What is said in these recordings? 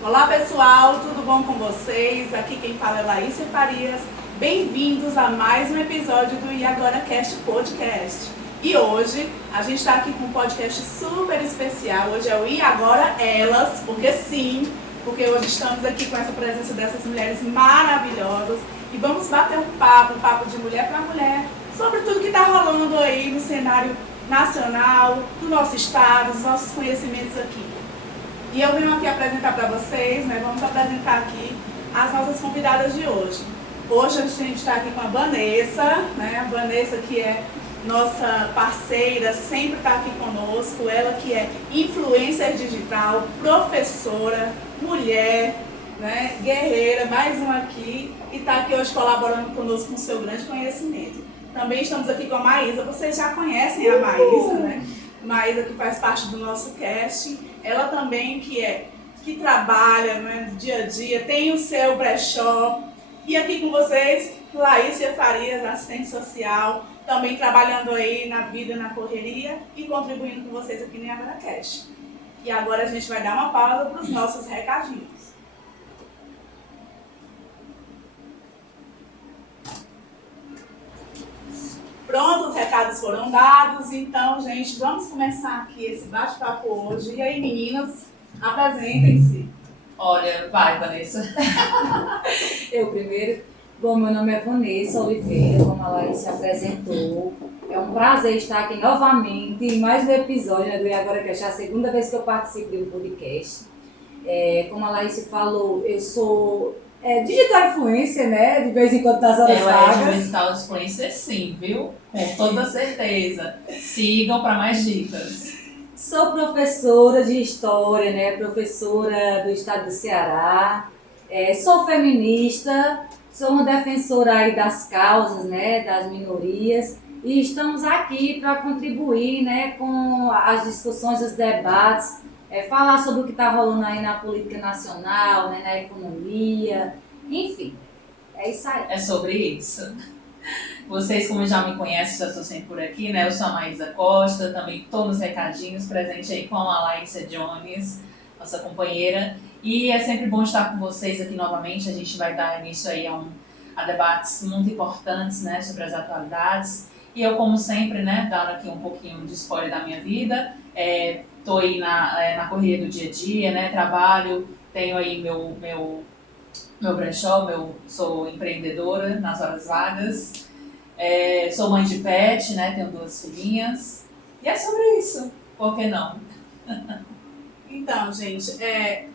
Olá pessoal, tudo bom com vocês? Aqui quem fala é Laísia Farias. Bem-vindos a mais um episódio do E Agora Cast Podcast. E hoje a gente está aqui com um podcast super especial. Hoje é o E Agora Elas, porque hoje estamos aqui com essa presença dessas mulheres maravilhosas e vamos bater um papo de mulher para mulher, sobre tudo que está rolando aí no cenário nacional, do nosso estado, dos nossos conhecimentos aqui. E eu venho aqui apresentar para vocês, vamos apresentar aqui as nossas convidadas de hoje. Hoje a gente está aqui com a Vanessa, a Vanessa que é nossa parceira, sempre está aqui conosco, ela que é influencer digital, professora, mulher, guerreira, mais uma aqui, e está aqui hoje colaborando conosco com o seu grande conhecimento. Também estamos aqui com a Maísa, vocês já conhecem a Maísa, Maísa que faz parte do nosso cast, ela também que trabalha no dia a dia, tem o seu brechó, e aqui com vocês, Laísia Farias, assistente social, também trabalhando aí na vida, na correria e contribuindo com vocês aqui no Agora Cast. E agora a gente vai dar uma pausa para os nossos recadinhos. Pronto, os recados foram dados, então, gente, vamos começar aqui esse bate-papo hoje. E aí, meninas, apresentem-se. Olha, vai, Vanessa. Eu primeiro. Bom, meu nome é Vanessa Oliveira, como a Laís se apresentou. É um prazer estar aqui novamente em mais um episódio do E Agora Cast, a segunda vez que eu participo do podcast. Como a Laís falou, eu sou digital influencer, de vez em quando nas horas vagas. Ela é digital influencer sim, viu? Com toda certeza. Sigam para mais dicas. Sou professora de História, professora do estado do Ceará. Sou feminista, sou uma defensora aí das causas, das minorias. E estamos aqui para contribuir com as discussões, os debates, falar sobre o que está rolando aí na política nacional, na economia, enfim, é isso aí. É sobre isso. Vocês, como já me conhecem, já estou sempre por aqui, Eu sou a Maísa Costa, também estou nos recadinhos, presente aí com a Laísa Jones, nossa companheira. E é sempre bom estar com vocês aqui novamente. A gente vai dar início aí a debates muito importantes, sobre as atualidades. E eu, como sempre, dando aqui um pouquinho de spoiler da minha vida, estou aí na correria do dia a dia, trabalho, tenho aí meu brechó, sou empreendedora nas horas vagas, sou mãe de pet, tenho 2 filhinhas, e é sobre isso, por que não? Então, gente,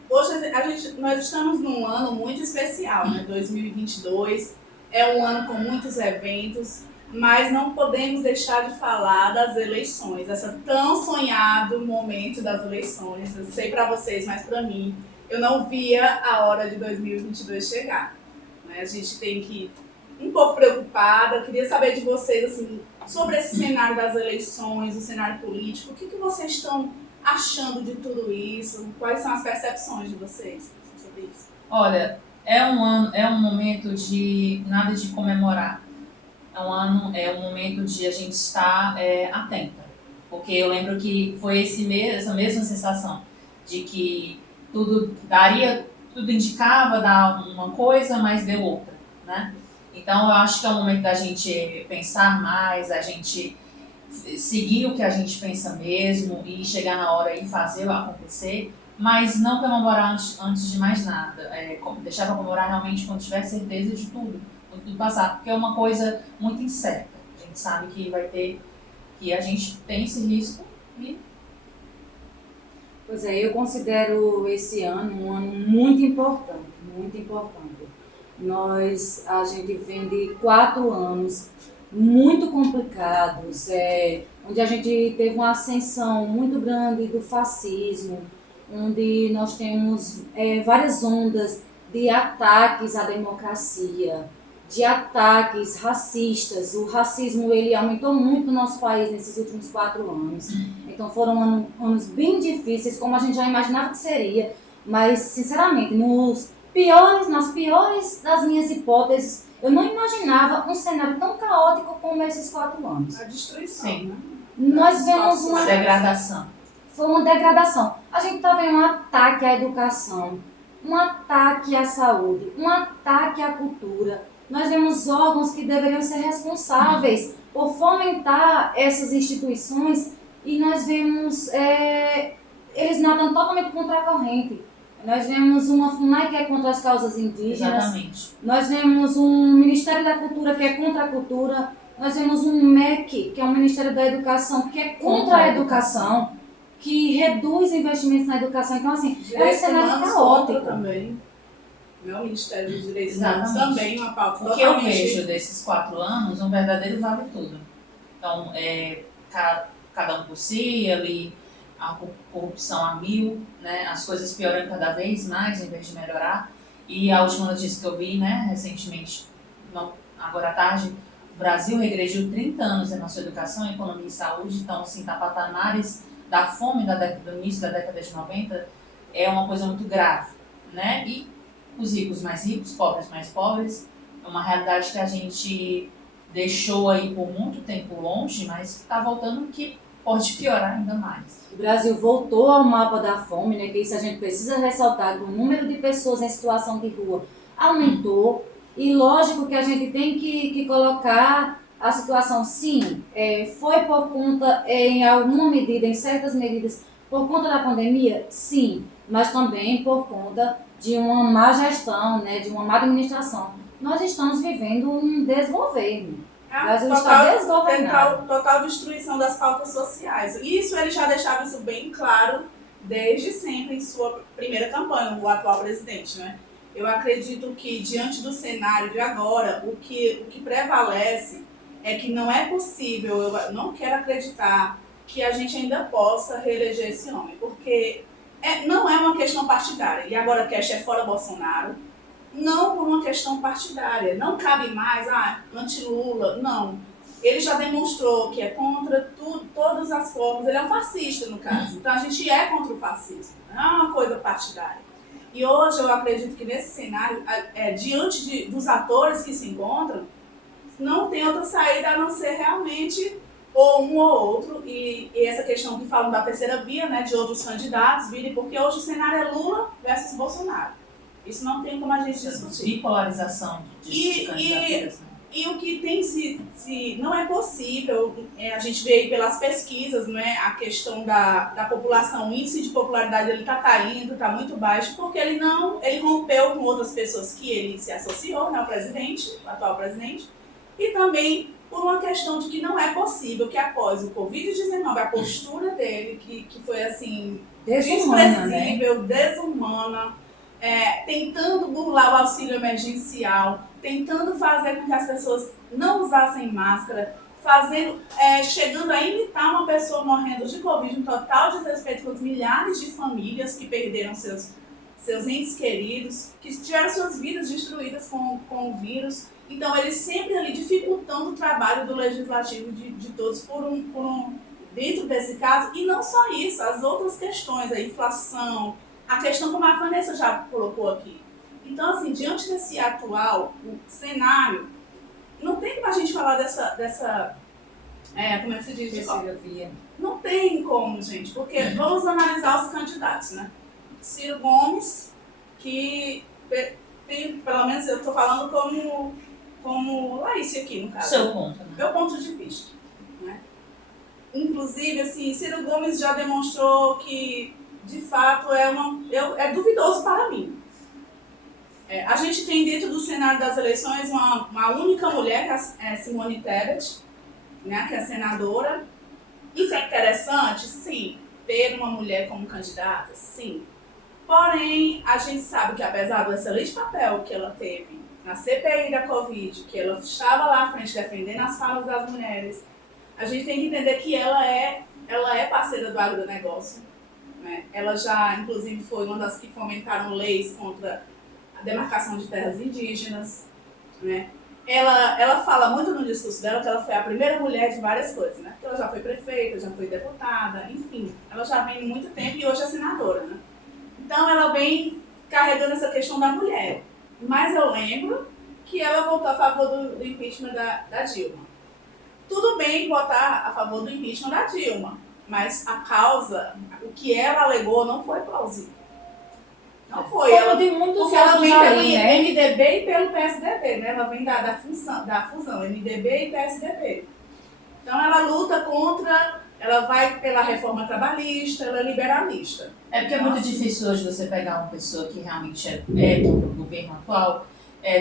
hoje nós estamos num ano muito especial, 2022, é um ano com muitos eventos, mas não podemos deixar de falar das eleições, essa tão sonhado momento das eleições. Eu sei para vocês, mas para mim, eu não via a hora de 2022 chegar. A gente tem que ir um pouco preocupada. Eu queria saber de vocês sobre esse cenário das eleições, o cenário político. O que vocês estão achando de tudo isso? Quais são as percepções de vocês sobre isso? Olha, é um momento de nada de comemorar. É um momento de a gente estar atenta. Porque eu lembro que foi essa mesma sensação de que tudo indicava dar uma coisa, mas deu outra, Então, eu acho que é o momento da gente pensar mais, a gente seguir o que a gente pensa mesmo e chegar na hora e fazer acontecer, mas não comemorar antes de mais nada. Deixar para comemorar realmente quando tiver certeza de tudo passar, porque é uma coisa muito incerta. A gente sabe que a gente tem esse risco e... Pois eu considero esse ano um ano muito importante, muito importante. A gente vem de 4 anos muito complicados, onde a gente teve uma ascensão muito grande do fascismo, onde nós temos várias ondas de ataques à democracia, de ataques racistas. O racismo ele aumentou muito no nosso país nesses últimos 4 anos. Então foram anos bem difíceis, como a gente já imaginava que seria, mas sinceramente, nas piores das minhas hipóteses, eu não imaginava um cenário tão caótico como esses 4 anos. A destruição, Sim. Nós vemos degradação. Foi uma degradação. A gente está vendo um ataque à educação, um ataque à saúde, um ataque à cultura. Nós vemos órgãos que deveriam ser responsáveis por fomentar essas instituições e nós vemos eles nadam totalmente contra a corrente. Nós vemos uma FUNAI que é contra as causas indígenas. Exatamente. Nós vemos um Ministério da Cultura que é contra a cultura. Nós vemos um MEC, que é o Ministério da Educação, que é contra a educação, que reduz investimentos na educação. Então, assim, é um cenário caótico. Também. O Ministério dos Direitos Humanos também, uma pauta totalmente. O que eu vejo desses 4 anos, um verdadeiro vale tudo. Então, cada um por si, ali, a corrupção a 1000, né? As coisas piorando cada vez mais, em vez de melhorar. E a última notícia que eu vi, né, recentemente, agora à tarde, o Brasil regrediu 30 anos na sua educação, economia e saúde. Então, assim, está patamares da fome do início da década de 90, é uma coisa muito grave, né? E os ricos mais ricos, pobres mais pobres, é uma realidade que a gente deixou aí por muito tempo longe, mas está voltando, que pode piorar ainda mais. O Brasil voltou ao mapa da fome, né? Que isso a gente precisa ressaltar, que o número de pessoas em situação de rua aumentou, e lógico que a gente tem que colocar a situação, sim, foi por conta, em alguma medida, em certas medidas, por conta da pandemia, sim, mas também por conta de uma má gestão, né, de uma má administração. Nós estamos vivendo um desgoverno. O Brasil está desgovernado. Total destruição das pautas sociais. Isso ele já deixava isso bem claro desde sempre em sua primeira campanha, o atual presidente, né? Eu acredito que, diante do cenário de agora, o que prevalece é que não é possível, eu não quero acreditar que a gente ainda possa reeleger esse homem, porque não é uma questão partidária. E agora Cash é fora Bolsonaro, não por uma questão partidária. Não cabe mais, anti-Lula, não. Ele já demonstrou que é contra todas as formas, ele é um fascista no caso, então a gente é contra o fascismo, não é uma coisa partidária. E hoje eu acredito que nesse cenário, diante dos atores que se encontram, não tem outra saída a não ser realmente ou um ou outro, e essa questão que falam da terceira via, né, de outros candidatos virem, porque hoje o cenário é Lula versus Bolsonaro. Isso não tem como a gente discutir. Bipolarização de candidaturas. E o que tem não é possível, a gente vê aí pelas pesquisas, né, a questão da população, o índice de popularidade ele está caindo, está muito baixo, porque ele rompeu com outras pessoas que ele se associou, né, o atual presidente, e também por uma questão de que não é possível que após o Covid-19, a postura dele, que foi assim, desprezível, desumana, tentando burlar o auxílio emergencial, tentando fazer com que as pessoas não usassem máscara, chegando a imitar uma pessoa morrendo de Covid, um total desrespeito com os milhares de famílias que perderam seus entes queridos, que tiveram suas vidas destruídas com o vírus. Então, ele sempre ali dificultando o trabalho do legislativo de todos dentro desse caso. E não só isso, as outras questões, a inflação, a questão como a Vanessa já colocou aqui. Então, assim, diante desse atual cenário, não tem como a gente falar dessa como é que se diz? Terceira via. Não tem como, gente, porque vamos analisar os candidatos, né? Ciro Gomes, que tem, pelo menos eu estou falando como Laís aqui, no caso. Seu ponto, né? Meu ponto de vista, né? Inclusive, assim, Ciro Gomes já demonstrou que, de fato, é duvidoso para mim. A gente tem dentro do cenário das eleições uma única mulher, que é Simone Tebet, né, que é senadora. Isso é interessante? Sim. Ter uma mulher como candidata? Sim. Porém, a gente sabe que apesar do excelente papel que ela teve na CPI da Covid, que ela estava lá à frente defendendo as falas das mulheres, a gente tem que entender que ela é parceira do agronegócio, né? Ela já, inclusive, foi uma das que fomentaram leis contra a demarcação de terras indígenas, né? Ela fala muito no discurso dela que ela foi a primeira mulher de várias coisas, né? Porque ela já foi prefeita, já foi deputada, enfim. Ela já vem há muito tempo e hoje é senadora, né? Então ela vem carregando essa questão da mulher. Mas eu lembro que ela votou a favor do impeachment da Dilma. Tudo bem votar a favor do impeachment da Dilma, mas a causa, o que ela alegou, não foi plausível. Não foi. foi. Como de muitos Porque ela outros vem pelo aí, né? MDB e pelo PSDB, né? Ela vem da fusão MDB e PSDB. Então ela luta contra, ela vai pela reforma trabalhista, ela é liberalista. É porque é muito difícil hoje você pegar uma pessoa que realmente é contra o governo atual,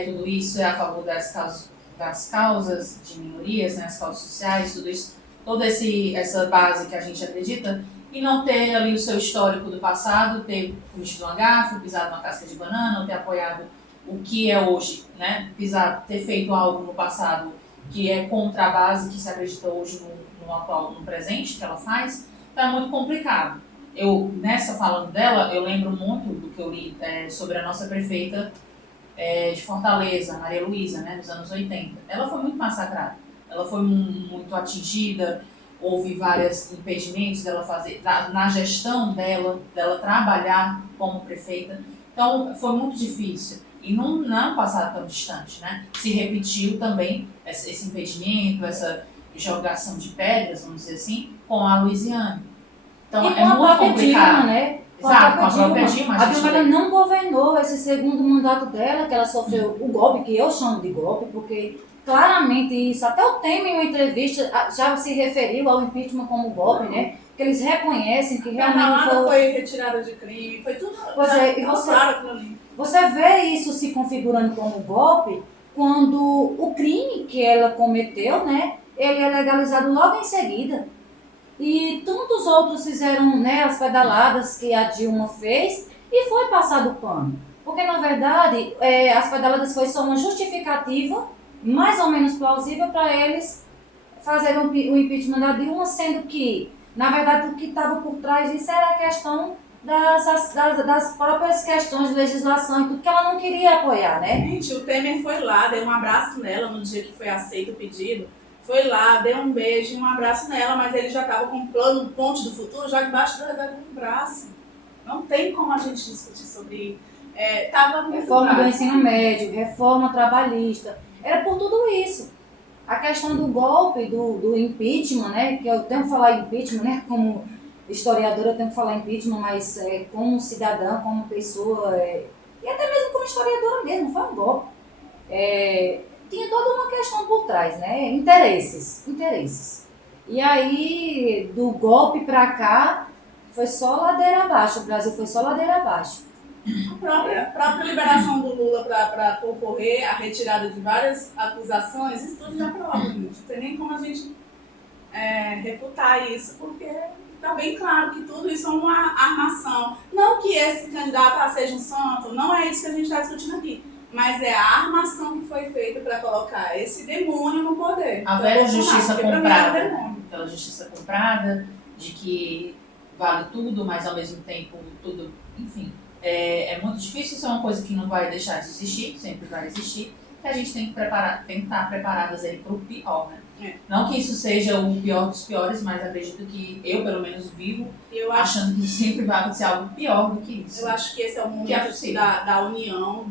tudo isso, é a favor das causas de minorias, né, as causas sociais, tudo isso, toda essa base que a gente acredita, e não ter ali o seu histórico do passado, ter cometido uma gafe, pisado numa casca de banana, ou ter apoiado o que é hoje, né, ter feito algo no passado que é contra a base que se acredita hoje no atual, no presente que ela faz, então é muito complicado. Nessa falando dela, eu lembro muito do que eu li sobre a nossa prefeita de Fortaleza, Maria Luísa, né, nos anos 80. Ela foi muito massacrada, ela foi muito atingida, houve vários impedimentos dela fazer, na gestão dela trabalhar como prefeita. Então, foi muito difícil. E não é um passado tão distante, né? Se repetiu também esse impedimento, essa jogação de pedras, vamos dizer assim, com a Luiziane. Então, E com é a muito própria complicado. Dilma, né? Exato, com a própria Dilma. A Dilma ela não governou esse segundo mandato dela, que ela sofreu o golpe, que eu chamo de golpe, porque claramente isso, até o Temer em uma entrevista já se referiu ao impeachment como golpe, né? Que eles reconhecem que realmente foi retirada de crime, foi tudo. Pois é, e você vê isso se configurando como golpe quando o crime que ela cometeu, né? Ele é legalizado logo em seguida. E tantos outros fizeram, né, as pedaladas que a Dilma fez e foi passado o pano. Porque, na verdade, as pedaladas foi só uma justificativa mais ou menos plausível para eles fazerem o impeachment da Dilma, sendo que, na verdade, o que estava por trás disso era a questão das próprias questões de legislação e tudo que ela não queria apoiar, né? Gente, o Temer foi lá, deu um abraço nela no dia que foi aceito o pedido. Foi lá, deu um beijo e um abraço nela, mas ele já estava com o plano Ponte do Futuro já debaixo do braço. Não tem como a gente discutir sobre reforma do ensino médio, reforma trabalhista. Era por tudo isso. A questão do golpe, do impeachment, né? Que eu tenho que falar impeachment, né? Como historiadora eu tenho que falar impeachment, mas como cidadã, como pessoa, e até mesmo como historiadora mesmo, foi um golpe. Tinha toda uma questão por trás, né? Interesses. E aí, do golpe para cá, foi só ladeira abaixo. O Brasil foi só ladeira abaixo. A própria liberação do Lula para concorrer, a retirada de várias acusações, isso tudo já prova, gente. Não tem nem como a gente refutar isso, porque está bem claro que tudo isso é uma armação. Não que esse candidato seja um santo, não é isso que a gente está discutindo aqui. Mas é a armação que foi feita para colocar esse demônio no poder. A velha justiça comprada. Aquela justiça comprada, de que vale tudo, mas ao mesmo tempo tudo, enfim. É muito difícil, isso é uma coisa que não vai deixar de existir, sempre vai existir. E a gente tem que estar preparadas aí para o pior, né? Não que isso seja o pior dos piores, mas acredito que eu, pelo menos, vivo achando que sempre vai acontecer algo pior do que isso. Eu acho que esse é o momento da união.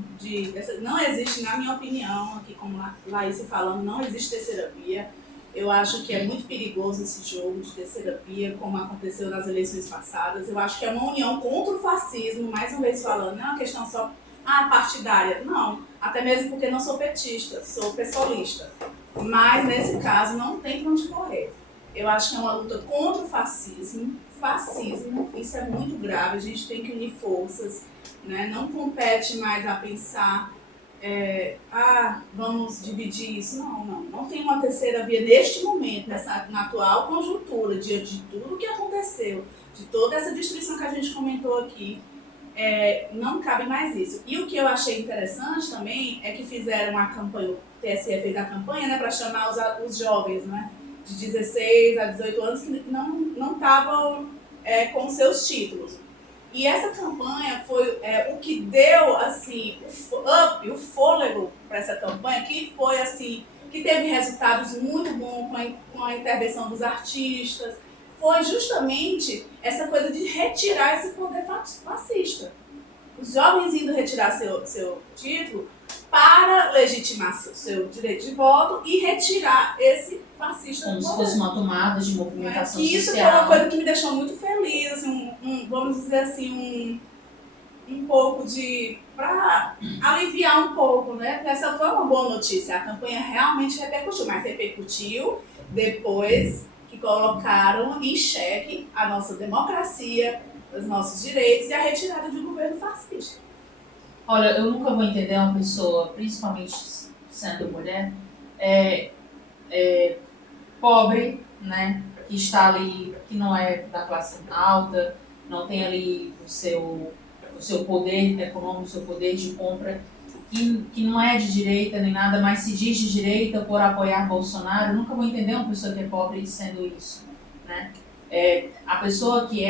Não existe, na minha opinião, aqui como Laís falando, não existe terceira via. Eu acho que é muito perigoso esse jogo de terceira via, como aconteceu nas eleições passadas. Eu acho que é uma união contra o fascismo, mais uma vez falando, não é uma questão só partidária. Não, até mesmo porque não sou petista, sou pessoalista. Mas, nesse caso, não tem pra onde correr. Eu acho que é uma luta contra o fascismo. Isso é muito grave, a gente tem que unir forças, né? Não compete mais a pensar, vamos dividir isso. Não tem uma terceira via neste momento, na atual conjuntura, diante de tudo o que aconteceu, de toda essa destruição que a gente comentou aqui. Não cabe mais isso. E o que eu achei interessante também é que fizeram a campanha, o TSE fez a campanha, né, para chamar os jovens, né, de 16 a 18 anos que não estavam com seus títulos. E essa campanha foi o que deu assim, o fôlego para essa campanha, que foi assim, que teve resultados muito bons com a intervenção dos artistas. Foi justamente essa coisa de retirar esse poder fascista. Os jovens indo retirar seu título para legitimar seu direito de voto e retirar esse fascista como do poder. Como se fosse uma tomada de movimentação social. Isso foi uma coisa que me deixou muito feliz, assim, vamos dizer assim, um pouco para aliviar um pouco, né? Porque essa foi uma boa notícia. A campanha realmente repercutiu, mas repercutiu depois que colocaram em xeque a nossa democracia, os nossos direitos e a retirada de um governo fascista. Olha, eu nunca vou entender uma pessoa, principalmente sendo mulher, pobre, né, que está ali, que não é da classe alta, não tem ali o seu poder econômico, o seu poder de compra, que não é de direita nem nada, mas se diz de direita por apoiar Bolsonaro. Eu nunca vou entender uma pessoa que é pobre sendo isso, né? A pessoa que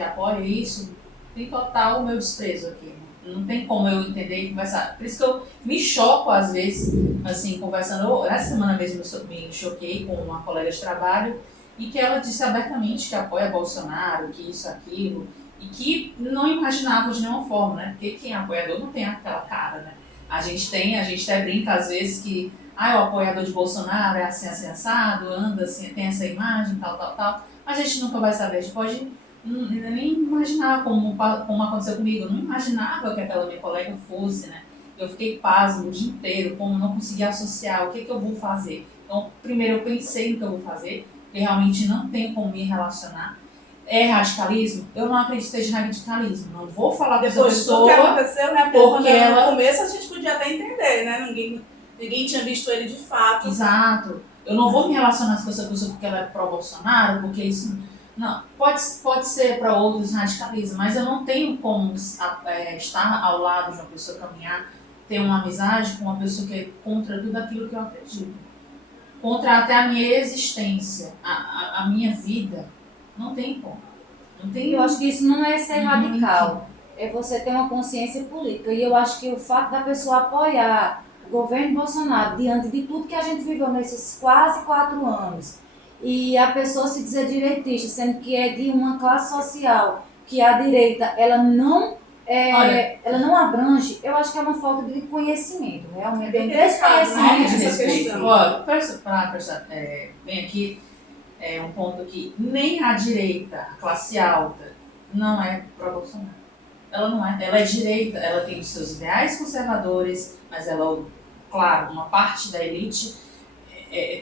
apoia isso tem total o meu desprezo aqui. Não tem como eu entender e conversar. Por isso que eu me choco às vezes, assim, conversando. Essa semana mesmo eu me choquei com uma colega de trabalho e que ela disse abertamente que apoia Bolsonaro, que isso, aquilo, e que não imaginava de nenhuma forma, né? Porque quem é apoiador não tem aquela cara, né? A gente até brinca às vezes que o apoiador de Bolsonaro é assim, assado, anda assim, tem essa imagem, tal. A gente nunca vai saber, a gente pode nem imaginar como aconteceu comigo. Eu não imaginava que aquela minha colega fosse, né? Eu fiquei pasmo o dia inteiro, como não conseguia associar o que eu vou fazer. Então, primeiro eu pensei no que eu vou fazer, porque realmente não tem como me relacionar. É radicalismo? Eu não acredito que seja radicalismo. Não vou falar dessa Depois pessoa. Depois do que aconteceu, né? Porque ela... no começo a gente podia até entender, né? Ninguém tinha visto ele de fato. Exato. Eu não vou me relacionar com essa pessoa porque ela é pró-Bolsonaro, porque isso... Não, pode ser para outros radicalismo, mas eu não tenho como estar ao lado de uma pessoa, caminhar, ter uma amizade com uma pessoa que é contra tudo aquilo que eu acredito. Contra até a minha existência, a minha vida. Não tem como. Não tem. Eu acho que isso não é ser radical, é você ter uma consciência política. E eu acho que o fato da pessoa apoiar o governo Bolsonaro diante de tudo que a gente viveu nesses quase 4 anos, e a pessoa se dizer direitista, sendo que é de uma classe social que a direita ela não abrange, eu acho que é uma falta de conhecimento, realmente é um desconhecimento. Olha, bem aqui, um ponto que nem a direita, a classe alta, não é pró-Bolsonaro. Ela não é. Ela é direita, ela tem os seus ideais conservadores, mas ela, claro, uma parte da elite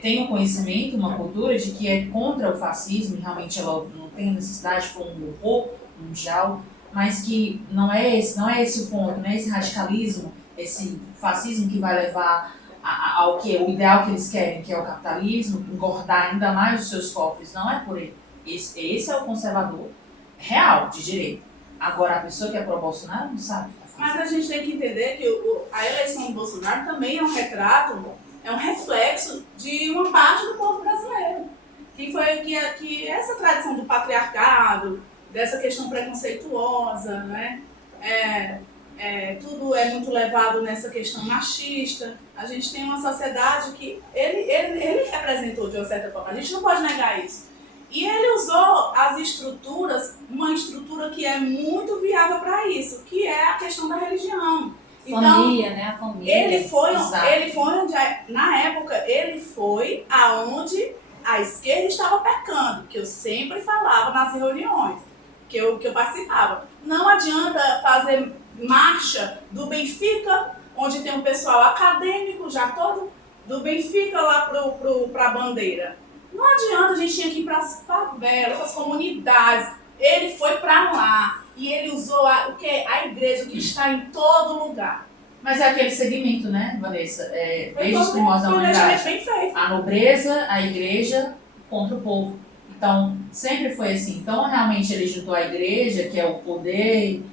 tem um conhecimento, uma cultura de que é contra o fascismo, e realmente ela não tem necessidade, foi um horror mundial, mas que não é esse o ponto, não é esse radicalismo, esse fascismo que vai levar ao que o ideal que eles querem, que é o capitalismo, engordar ainda mais os seus cofres. Não é por ele. Esse é o conservador real, de direita. Agora, a pessoa que é pró-Bolsonaro não sabe o que está fazendo. Mas a gente tem que entender que a eleição do Bolsonaro também é um retrato, é um reflexo de uma parte do povo brasileiro. Que essa tradição do patriarcado, dessa questão preconceituosa, né? Tudo é muito levado nessa questão machista. A gente tem uma sociedade que ele representou de uma certa forma. A gente não pode negar isso. E ele usou as estruturas, uma estrutura que é muito viável para isso, que é a questão da religião. Família, né? A família. Ele foi onde, na época, ele foi aonde a esquerda estava pecando, que eu sempre falava nas reuniões que eu participava. Não adianta fazer marcha do Benfica, onde tem um pessoal acadêmico já todo, do Benfica lá para a bandeira. Não adianta, a gente tinha que ir para as favelas, para as comunidades. Ele foi para lá e ele usou a igreja que está em todo lugar. Mas é aquele segmento, né, Vanessa? Desde os primórdios da humanidade. Bem feito. A nobreza, a igreja contra o povo. Então, sempre foi assim. Então, realmente, ele juntou a igreja, que é o poder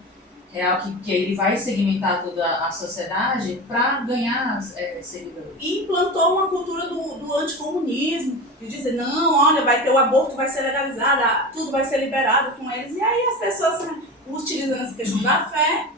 real, que ele vai segmentar toda a sociedade para ganhar seguidores. E implantou uma cultura do anticomunismo, de dizer, não, olha, o aborto vai ser legalizado, tudo vai ser liberado com eles. E aí as pessoas, né, utilizando essa questão da fé,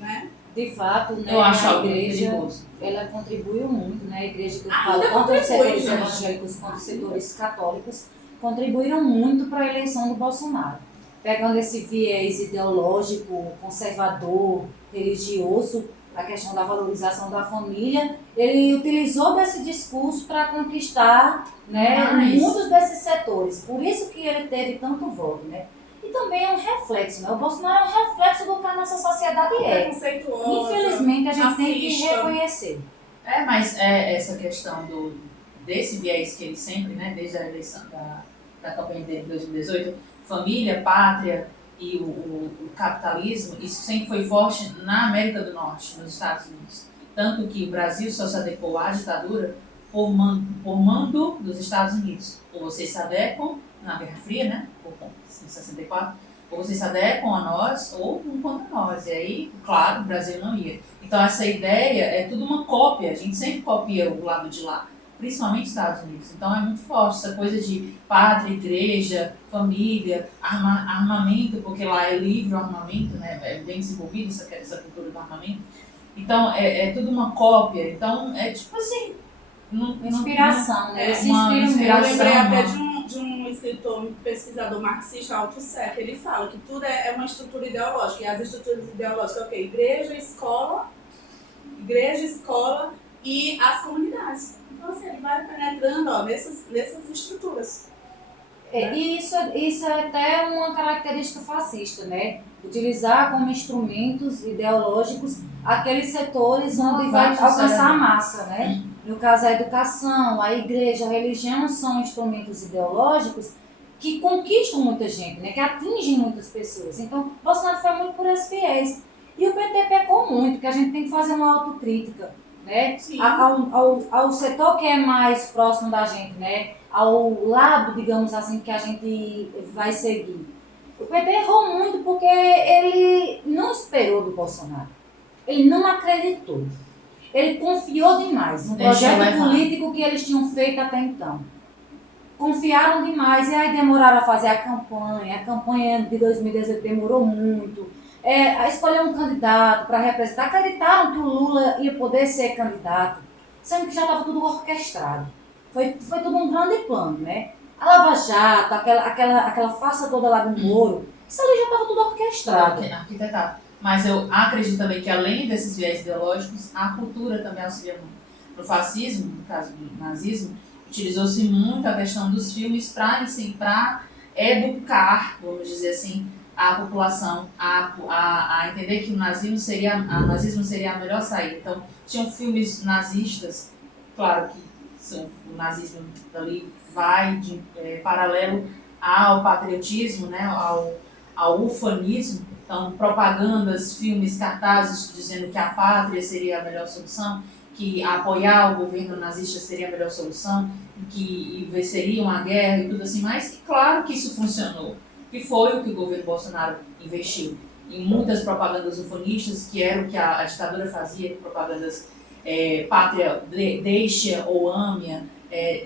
né? De fato, né, eu acho a igreja, ela contribuiu muito, né? A igreja que eu falo, tanto os setores evangélicos quanto os setores católicos, contribuíram muito para a eleição do Bolsonaro. Pegando esse viés ideológico, conservador, religioso, a questão da valorização da família, ele utilizou desse discurso para conquistar, né, muitos desses setores. Por isso que ele teve tanto voto, né? E também é um reflexo, né? O Bolsonaro é um reflexo do que a nossa sociedade é. Preconceituosa. Infelizmente, a gente tem que racista. reconhecer. Mas essa questão desse viés que ele sempre, né, desde a eleição da campanha dele de 2018, família, pátria e o capitalismo, isso sempre foi forte na América do Norte, nos Estados Unidos. Tanto que o Brasil só se adequou à ditadura por mando dos Estados Unidos. Ou vocês se adequam na Guerra Fria, né, em 64, ou vocês se adequam a nós, ou um contra nós. E aí, claro, o Brasil não ia. Então, essa ideia é tudo uma cópia. A gente sempre copia o lado de lá, principalmente os Estados Unidos. Então, é muito forte essa coisa de pátria, igreja, família, armamento, porque lá é livre o armamento, né? É bem desenvolvida essa cultura do armamento. Então, é tudo uma cópia. Então, é tipo assim... Inspiração, né? Uma inspiração. Eu lembrei até de um escritor, um pesquisador marxista, Althusser, que ele fala que tudo é uma estrutura ideológica. E as estruturas ideológicas é o quê? Igreja, escola e as comunidades. Então, assim, ele vai penetrando nessas estruturas. E isso é até uma característica fascista, né? Utilizar como instrumentos ideológicos aqueles setores onde vai alcançar a massa, né? No caso, a educação, a igreja, a religião são instrumentos ideológicos que conquistam muita gente, né? Que atingem muitas pessoas. Então, Bolsonaro foi muito por esse viés. E o PT pecou muito, que a gente tem que fazer uma autocrítica, né? Ao setor que é mais próximo da gente, né? Ao lado, digamos assim, que a gente vai seguir. O PT errou muito porque ele não esperou do Bolsonaro. Ele não acreditou. Ele confiou demais no projeto político que eles tinham feito até então. Confiaram demais e aí demoraram a fazer a campanha de 2018 demorou muito. A escolher um candidato para representar, acreditaram que o Lula ia poder ser candidato, sendo que já estava tudo orquestrado. Foi tudo um grande plano, né? A Lava Jato, aquela farsa toda lá do Moro, isso ali já estava tudo orquestrado. Arquitetado. Mas eu acredito também que, além desses viés ideológicos, a cultura também auxilia muito. No fascismo, no caso do nazismo, utilizou-se muito a questão dos filmes para educar, vamos dizer assim, a população a entender que o nazismo seria a melhor saída. Então, tinham filmes nazistas, claro que o nazismo ali vai paralelo ao patriotismo, né, ao ufanismo. Então, propagandas, filmes, cartazes dizendo que a pátria seria a melhor solução, que apoiar o governo nazista seria a melhor solução, que venceriam a guerra e tudo assim mais. E claro que isso funcionou, que foi o que o governo Bolsonaro investiu em muitas propagandas ufanistas, que era o que a ditadura fazia, propagandas pátria, deixa ou ame-a,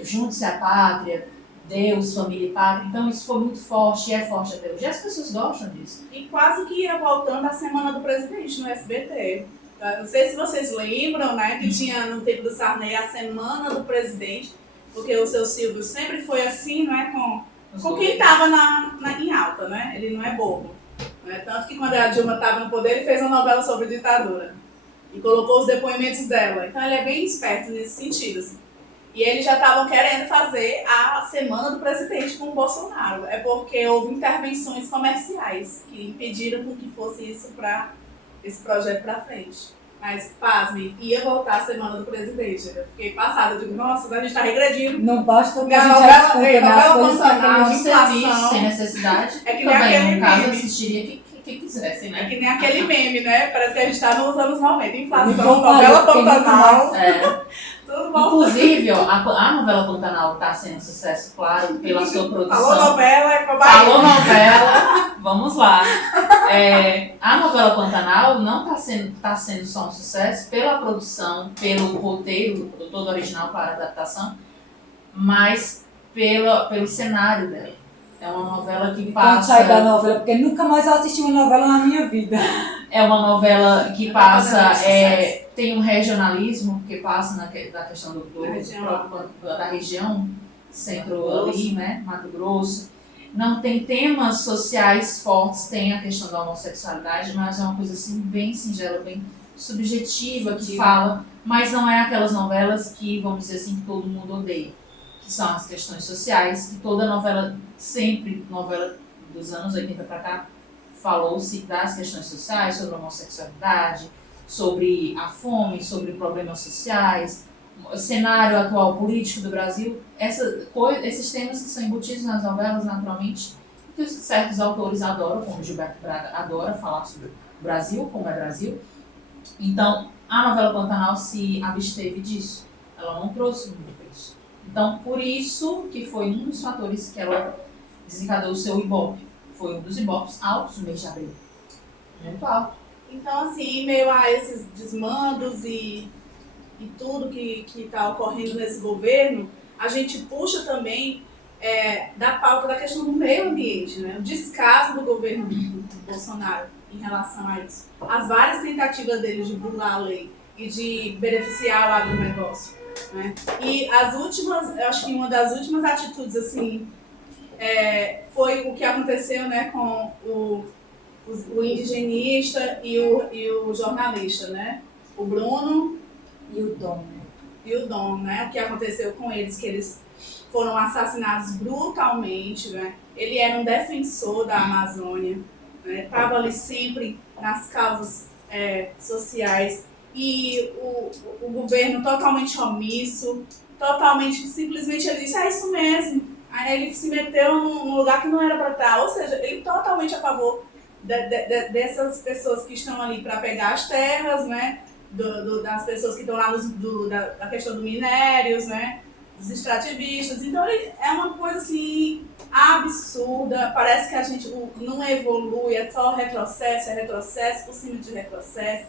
junte-se à pátria, Deus, família e pátria. Então isso foi muito forte e é forte até hoje. E as pessoas gostam disso. E quase que ia voltando a Semana do Presidente no SBT. Não sei se vocês lembram, né, que tinha no tempo do Sarney a Semana do Presidente, porque o seu Silvio sempre foi assim, não é, com quem estava em alta, né? Ele não é bobo. Né? Tanto que quando a Dilma estava no poder, ele fez uma novela sobre ditadura e colocou os depoimentos dela. Então ele é bem esperto nesse sentido. Assim. E eles já estavam querendo fazer a Semana do Presidente com o Bolsonaro. É porque houve intervenções comerciais que impediram com que fosse esse projeto para frente. Mas, pasme, ia voltar a Semana do Presidente. Eu fiquei passada, eu digo, nossa, a gente está regredindo. Não basta o que a gente já escuta nas coisas de inflação, sem necessidade. É que nem aquele no caso, meme. assistiria quem quisesse, né? É que nem aquele meme, né? Parece que a gente está nos anos 90. Inflação, novela Pantanal. Tudo bom. Inclusive, ó, a novela Pantanal está sendo um sucesso, claro, pela sua produção. Falou novela, é pra Bahia. Falou novela, vamos lá. A novela Pantanal não está sendo só um sucesso pela produção, pelo roteiro, todo original para a adaptação, mas pelo cenário dela. É uma novela que passa... Pode sair da novela, porque nunca mais eu assisti uma novela na minha vida. É uma novela que passa... tem um regionalismo que passa na questão da região centro ali, né? Mato Grosso. Não tem temas sociais fortes, tem a questão da homossexualidade, mas é uma coisa assim bem singela, bem subjetiva, que fala, mas não é aquelas novelas que, vamos dizer assim, que todo mundo odeia. Que são as questões sociais, que toda novela, sempre novela dos anos 80 para cá, falou-se das questões sociais, sobre a homossexualidade, sobre a fome, sobre problemas sociais, o cenário atual político do Brasil, esses temas que são embutidos nas novelas, naturalmente, que certos autores adoram, como Gilberto Braga adora falar sobre o Brasil, como é Brasil. Então, a novela Pantanal se absteve disso. Ela não trouxe muito isso. Então, por isso que foi um dos fatores que ela desencadeou o seu Ibope. Foi um dos Ibopes altos no mês de abril. Muito alto. Então, assim, em meio a esses desmandos e tudo que está ocorrendo nesse governo, a gente puxa também da pauta da questão do meio ambiente, né? O descaso do governo do Bolsonaro em relação a isso. As várias tentativas dele de burlar a lei e de beneficiar o agronegócio, né? E as últimas, eu acho que uma das últimas atitudes, assim, foi o que aconteceu, né, com o indigenista e o jornalista, né? O Bruno E o Dom, né? O que aconteceu com eles, que eles foram assassinados brutalmente, né? Ele era um defensor da Amazônia, né? Estava ali sempre nas causas sociais, e o governo totalmente omisso, totalmente, simplesmente ele disse, isso mesmo. Aí ele se meteu num lugar que não era para estar, ou seja, ele totalmente a favor dessas pessoas que estão ali para pegar as terras, né? Das pessoas que estão lá da questão dos minérios, né? Dos extrativistas. Então é uma coisa assim absurda. Parece que a gente não evolui, é só retrocesso por cima de retrocesso.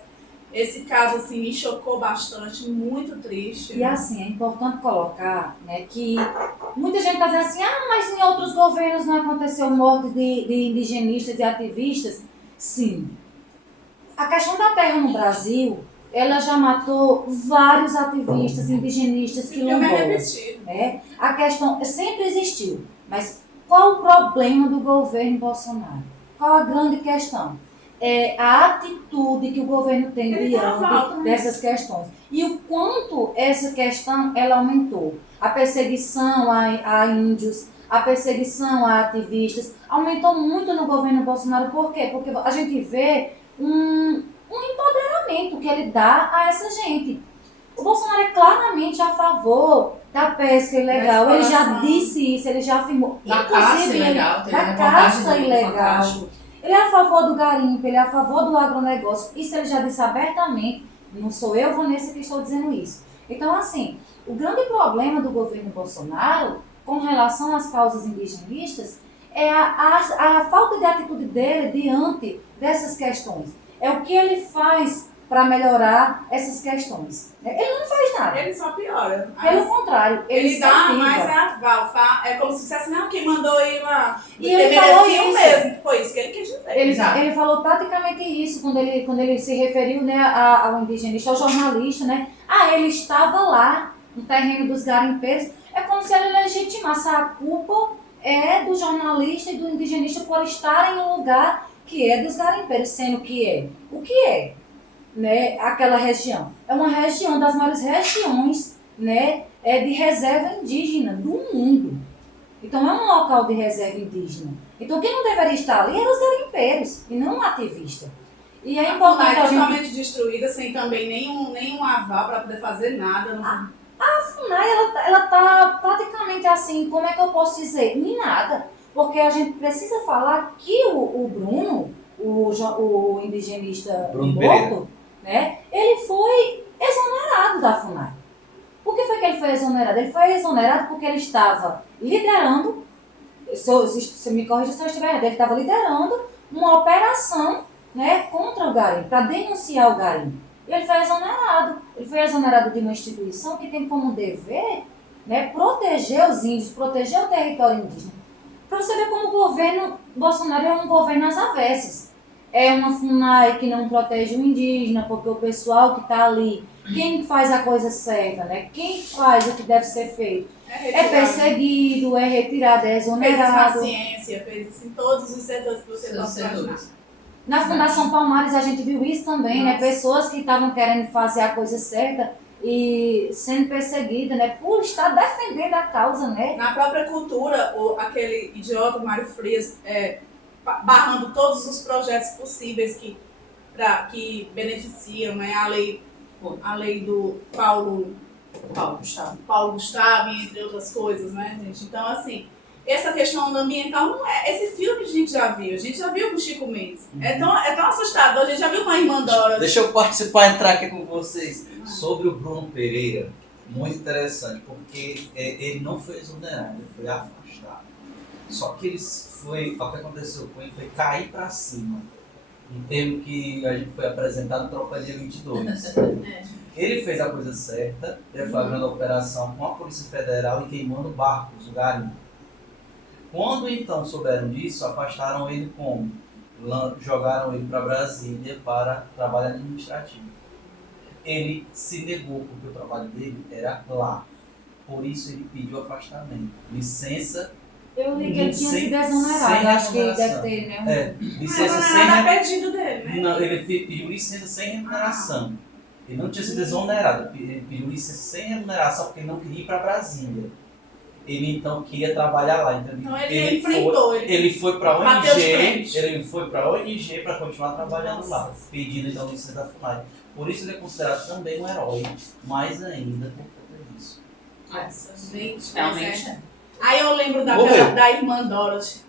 Esse caso assim me chocou bastante, muito triste. E assim, é importante colocar, né, que muita gente está dizendo assim, mas em outros governos não aconteceu morte de indigenistas e ativistas. Sim. A questão da terra no Brasil, ela já matou vários ativistas, indigenistas, quilombolas. Né? A questão sempre existiu, mas qual o problema do governo Bolsonaro? Qual a grande questão? É a atitude que o governo tem diante dessas questões. E o quanto essa questão ela aumentou. A perseguição a índios, a perseguição a ativistas, aumentou muito no governo Bolsonaro. Por quê? Porque a gente vê um empoderamento que ele dá a essa gente. O Bolsonaro é claramente a favor da pesca ilegal. Ele já disse isso, ele já afirmou. Da caça ilegal. Da caça ilegal. Ele é a favor do garimpo, ele é a favor do agronegócio. Isso ele já disse abertamente. Não sou eu, Vanessa, que estou dizendo isso. Então, assim, o grande problema do governo Bolsonaro com relação às causas indigenistas é a falta de atitude dele diante dessas questões. É o que ele faz para melhorar essas questões. Ele não faz nada. Ele só piora. Pelo contrário, ele dá mais aval. É como se dissesse, não, quem mandou ir lá. E ele falou isso mesmo. Foi isso que ele quis dizer. Ele falou praticamente isso quando ele se referiu, né, ao indigenista, ao jornalista, né? Ele estava lá no terreno dos garimpeiros. É como se ele legitimasse a culpa do jornalista e do indigenista por estarem em um lugar que é dos garimpeiros, sendo que é. O que é? Né, aquela região. É uma região das maiores regiões, né, de reserva indígena do mundo. Então é um local de reserva indígena. Então quem não deveria estar ali eram os garimpeiros e não um ativista. E é importante a FUNAI totalmente destruída, sem também nenhum aval para poder fazer nada. A FUNAI, ela tá praticamente assim, como é que eu posso dizer? Nem nada. Porque a gente precisa falar que o Bruno, o indigenista morto, né, ele foi exonerado da FUNAI. Por que foi que ele foi exonerado? Ele foi exonerado porque ele estava liderando, se me corrija se eu estiver errado, ele estava liderando uma operação, né, contra o garimpo, para denunciar o garimpo. E ele foi exonerado. Ele foi exonerado de uma instituição que tem como dever, né, proteger os índios, proteger o território indígena. Para você ver como o governo Bolsonaro é um governo às avessas. É uma FUNAI que não protege o indígena, porque o pessoal que está ali, quem faz a coisa certa, né? Quem faz o que deve ser feito, é perseguido, é retirado, é exonerado. Fez isso na ciência, fez isso em todos os setores que você possa imaginar. Na Fundação Palmares a gente viu isso também, né? Pessoas que estavam querendo fazer a coisa certa e sendo perseguidas, né? Por estar defendendo a causa, né? Na própria cultura, aquele idiota, Mário Frias, barrando todos os projetos possíveis que beneficiam, né? A lei do Paulo Gustavo, entre outras coisas, né, gente? Então, assim, essa questão ambiental não é. Esse filme a gente já viu com o Chico Mendes. É tão assustador, a gente já viu com a Irmã Dora. Deixa eu entrar aqui com vocês sobre o Bruno Pereira. Muito interessante, porque ele não foi exonerado, ele foi afastado. Só que o que aconteceu com ele foi cair para cima. Um termo que a gente foi apresentado no Tropadia 22. Ele fez a coisa certa, deflagrando a operação com a Polícia Federal e queimando barcos, o garimpo. Quando então souberam disso, afastaram ele como? Jogaram ele para Brasília para trabalho administrativo. Ele se negou porque o trabalho dele era lá. Por isso ele pediu afastamento. Licença. Eu li que ele tinha sido exonerado, acho que deve ter, né? Licença sem remuneração. Dele, né? Não, ele pediu licença sem remuneração. Ele não tinha sido exonerado, ele pediu licença sem remuneração porque ele não queria ir para Brasília. Ele então queria trabalhar lá. Então ele enfrentou. Ele foi para a ONG, ele foi para a ONG para continuar trabalhando lá, pedindo então licença da FUNAI. Por isso ele é considerado também um herói, mais ainda por conta disso. Nossa, gente, realmente. Aí eu lembro da Irmã Dorothy.